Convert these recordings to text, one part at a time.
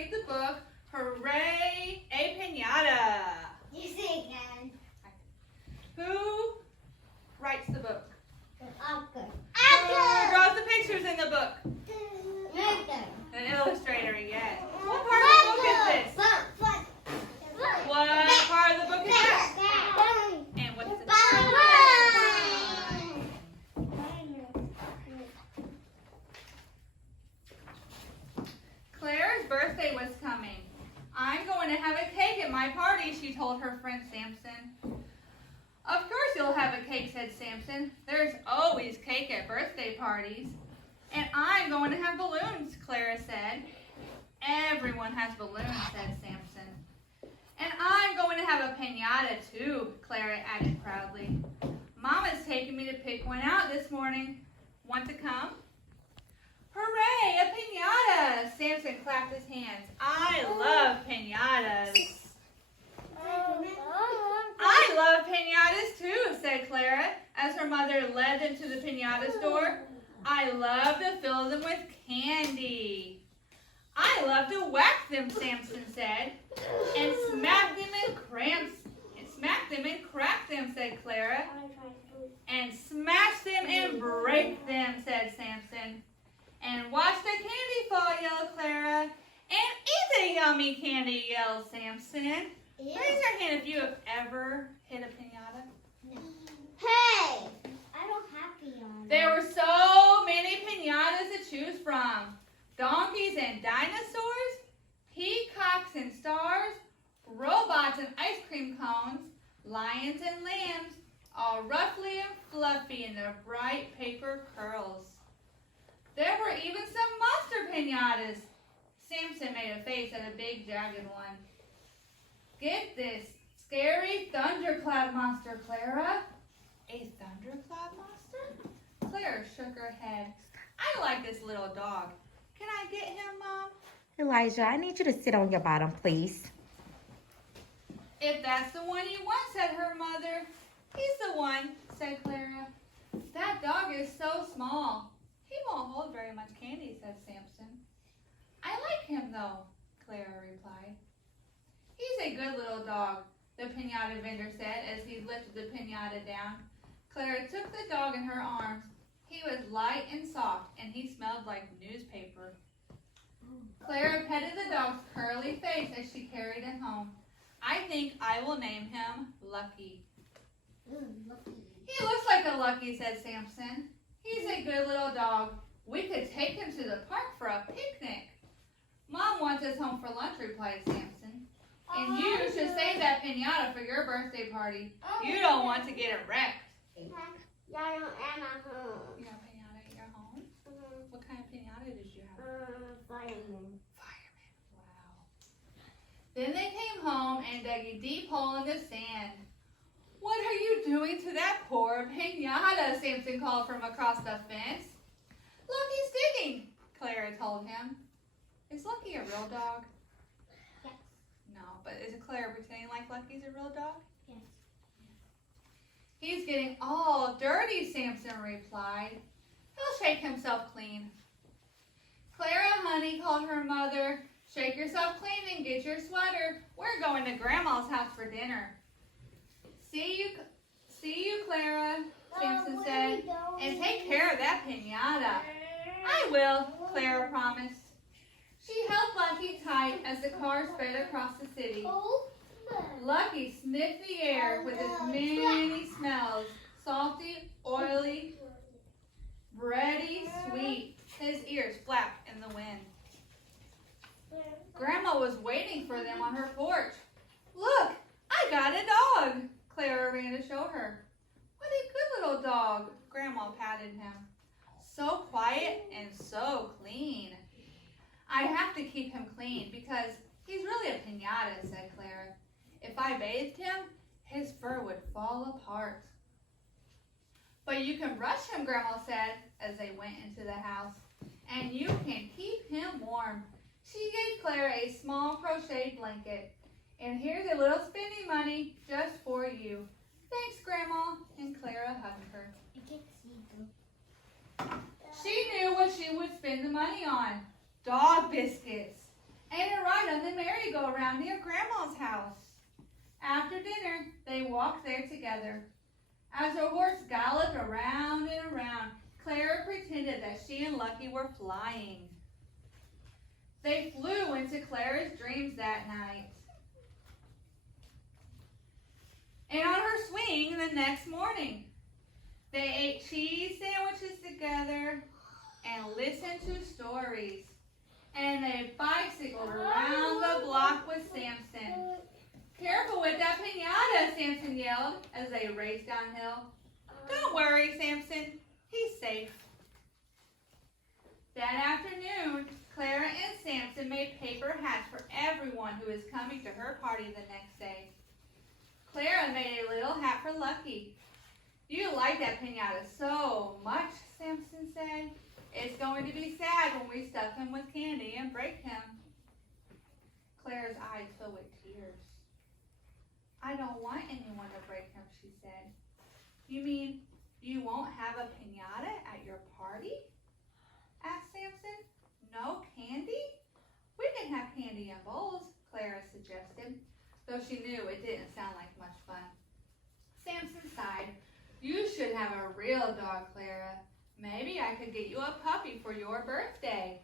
read the book, Hooray, a Piñata. You say again. Who writes the book? The author. Who draws the pictures in the book? Author. An illustrator, yes. What part of the book is this? What part of the book is that? And what's the Claire's birthday was coming. I'm going to have a cake at my party, she told her friend Samson. Of course you'll have a cake, said Samson. There's always cake at birthday parties. And I'm going to have balloons, Clara said. Everyone has balloons, said Samson. And I'm going to have a piñata too, Clara added proudly. Mama's taking me to pick one out this morning. Want to come? Hooray, a piñata! Samson clapped his hands. I love piñatas. I love piñatas too, said Clara, as her mother led them to the piñata store. I love to fill them with candy. I love to whack them, Samson said, and smack them and crack them, said Clara, and smash them and break them, said Samson. And watch the candy fall, yelled Clara, and eat the yummy candy, yelled Samson. Raise your hand if you have ever hit a piñata. Hey! I don't have piñata. There were so many piñatas to choose from. Donkeys and dinosaurs, peacocks and stars, robots and ice cream cones, lions and lambs, all ruffly and fluffy in their bright paper curls. There were even some monster piñatas. Samson made a face at a big jagged one. Get this, scary thundercloud monster, Clara. A thundercloud monster? Clara shook her head. I like this little dog. Can I get him, Mom? Elijah, I need you to sit on your bottom, please. If that's the one you want, said her mother. He's the one, said Clara. That dog is so small. He won't hold very much candy, said Samson. I like him, though, Clara replied. He's a good little dog, the piñata vendor said as he lifted the piñata down. Clara took the dog in her arms. He was light and soft, and he smelled like newspaper. Clara petted the dog's curly face as she carried him home. I think I will name him Lucky. He looks like a Lucky, said Samson. He's a good little dog. We could take him to the park for a picnic. Mom wants us home for lunch, replied Samson. And you should save that piñata for your birthday party. You don't want to get it wrecked. Yeah, I don't am at home. You got a piñata at your home? What kind of piñata did you have? Fireman. Fireman. Wow. Then they came home and dug a deep hole in the sand. What are you doing to that poor piñata? Samson called from across the fence. Lucky's digging, Clara told him. Is Lucky a real dog? Yes. No, but is Clara pretending like Lucky's a real dog? Yes. He's getting all dirty, Samson replied. He'll shake himself clean. Clara, honey, called her mother. Shake yourself clean and get your sweater. We're going to Grandma's house for dinner. See you, Clara, Samson said, and take care of that piñata. I will, Clara promised. She held Lucky tight as the car sped across the city. Lucky sniffed the air with its many smells, salty, oily, bready, sweet. His ears flapped in the wind. Grandma was waiting for them on her porch. Look, I got a dog, Clara ran to show her. What a good little dog, Grandma patted him. So quiet and so clean. I have to keep him clean because he's really a piñata, said Clara. If I bathed him, his fur would fall apart. But you can brush him, Grandma said as they went into the house, and you can keep him warm. She gave Clara a small crocheted blanket. And here's a little spending money just for you. Thanks, Grandma. And Clara hugged her. She knew what she would spend the money on. Dog biscuits. And a go around near Grandma's house. After dinner, they walked there together. As her horse galloped around and around, Clara pretended that she and Lucky were flying. They flew into Clara's dreams that night. And on her swing the next morning, they ate cheese sandwiches together and listened to stories. And they bicycled around the block with Samson. "Careful with that piñata," Samson yelled as they raced downhill. "Don't worry, Samson. He's safe." That afternoon, Clara and Samson made paper hats for everyone who was coming to her party the next day. Clara made a little hat for Lucky. "You like that piñata so much," Samson said. "It's going to be sad when we stuff him with candy and break him." Clara's eyes filled with tears. "I don't want anyone to break him," she said. "You mean you won't have a piñata at your party?" asked Samson. "No candy?" "We can have candy in bowls," Clara suggested, though she knew it didn't sound like much fun. Samson sighed. "You should have a real dog, Clara. Maybe I could get you a puppy for your birthday."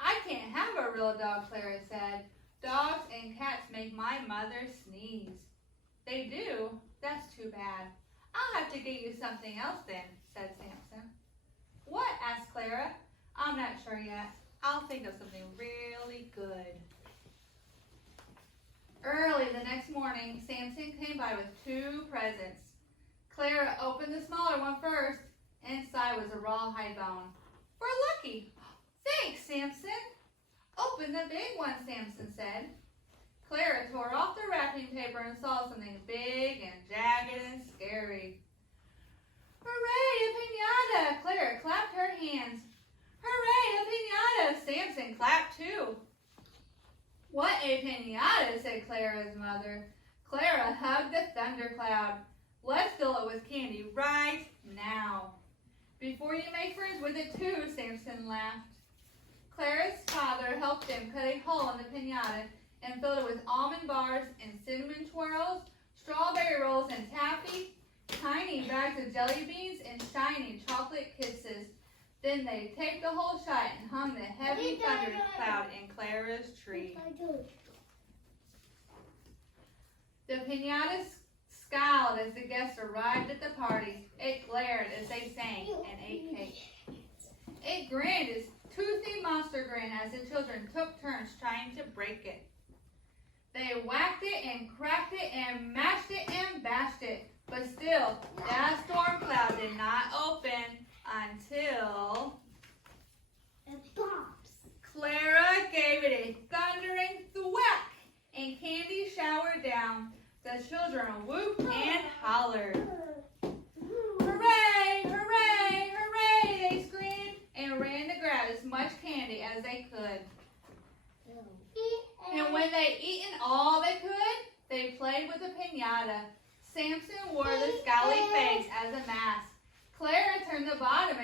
"I can't have a real dog," Clara said. "Dogs and cats make my mother sneeze." "They do? That's too bad. I'll have to get you something else then," said Samson. "What?" asked Clara. "I'm not sure yet. I'll think of something really good." Early the next morning, Samson came by with 2 presents. Clara opened the smaller one first. Inside was a rawhide bone. "For Lucky." "Thanks, Samson." "Open the big one," Samson said. Clara tore off the wrapping paper and saw something big and jagged and scary. "Hooray, a piñata!" Clara clapped her hands. "Hooray, a piñata!" Samson clapped too. "What a piñata!" said Clara's mother. Clara hugged the thundercloud. "Let's fill it with candy right now." "Before you make friends with it too," Samson laughed. Clara's father helped them cut a hole in the piñata and filled it with almond bars and cinnamon twirls, strawberry rolls and taffy, tiny bags of jelly beans, and shiny chocolate kisses. Then they taped the hole shut and hung the heavy thundercloud in Clara's tree. The piñata scowled as the guests arrived at the party. It glared as they sang and ate cake. It grinned its toothy monster grin as the children took turns trying to break it. They whacked it and cracked it and mashed it and bashed it. But still, that storm cloud did not open until It pops. Clara gave it a thundering thwack and candy showered down. The children whooped and hollered. "Hooray, hooray, hooray," they screamed and ran to grab as much candy as they could. And when they'd eaten all they could, they played with the piñata. Samson wore the scowly face as a mask. Clara turned the bottom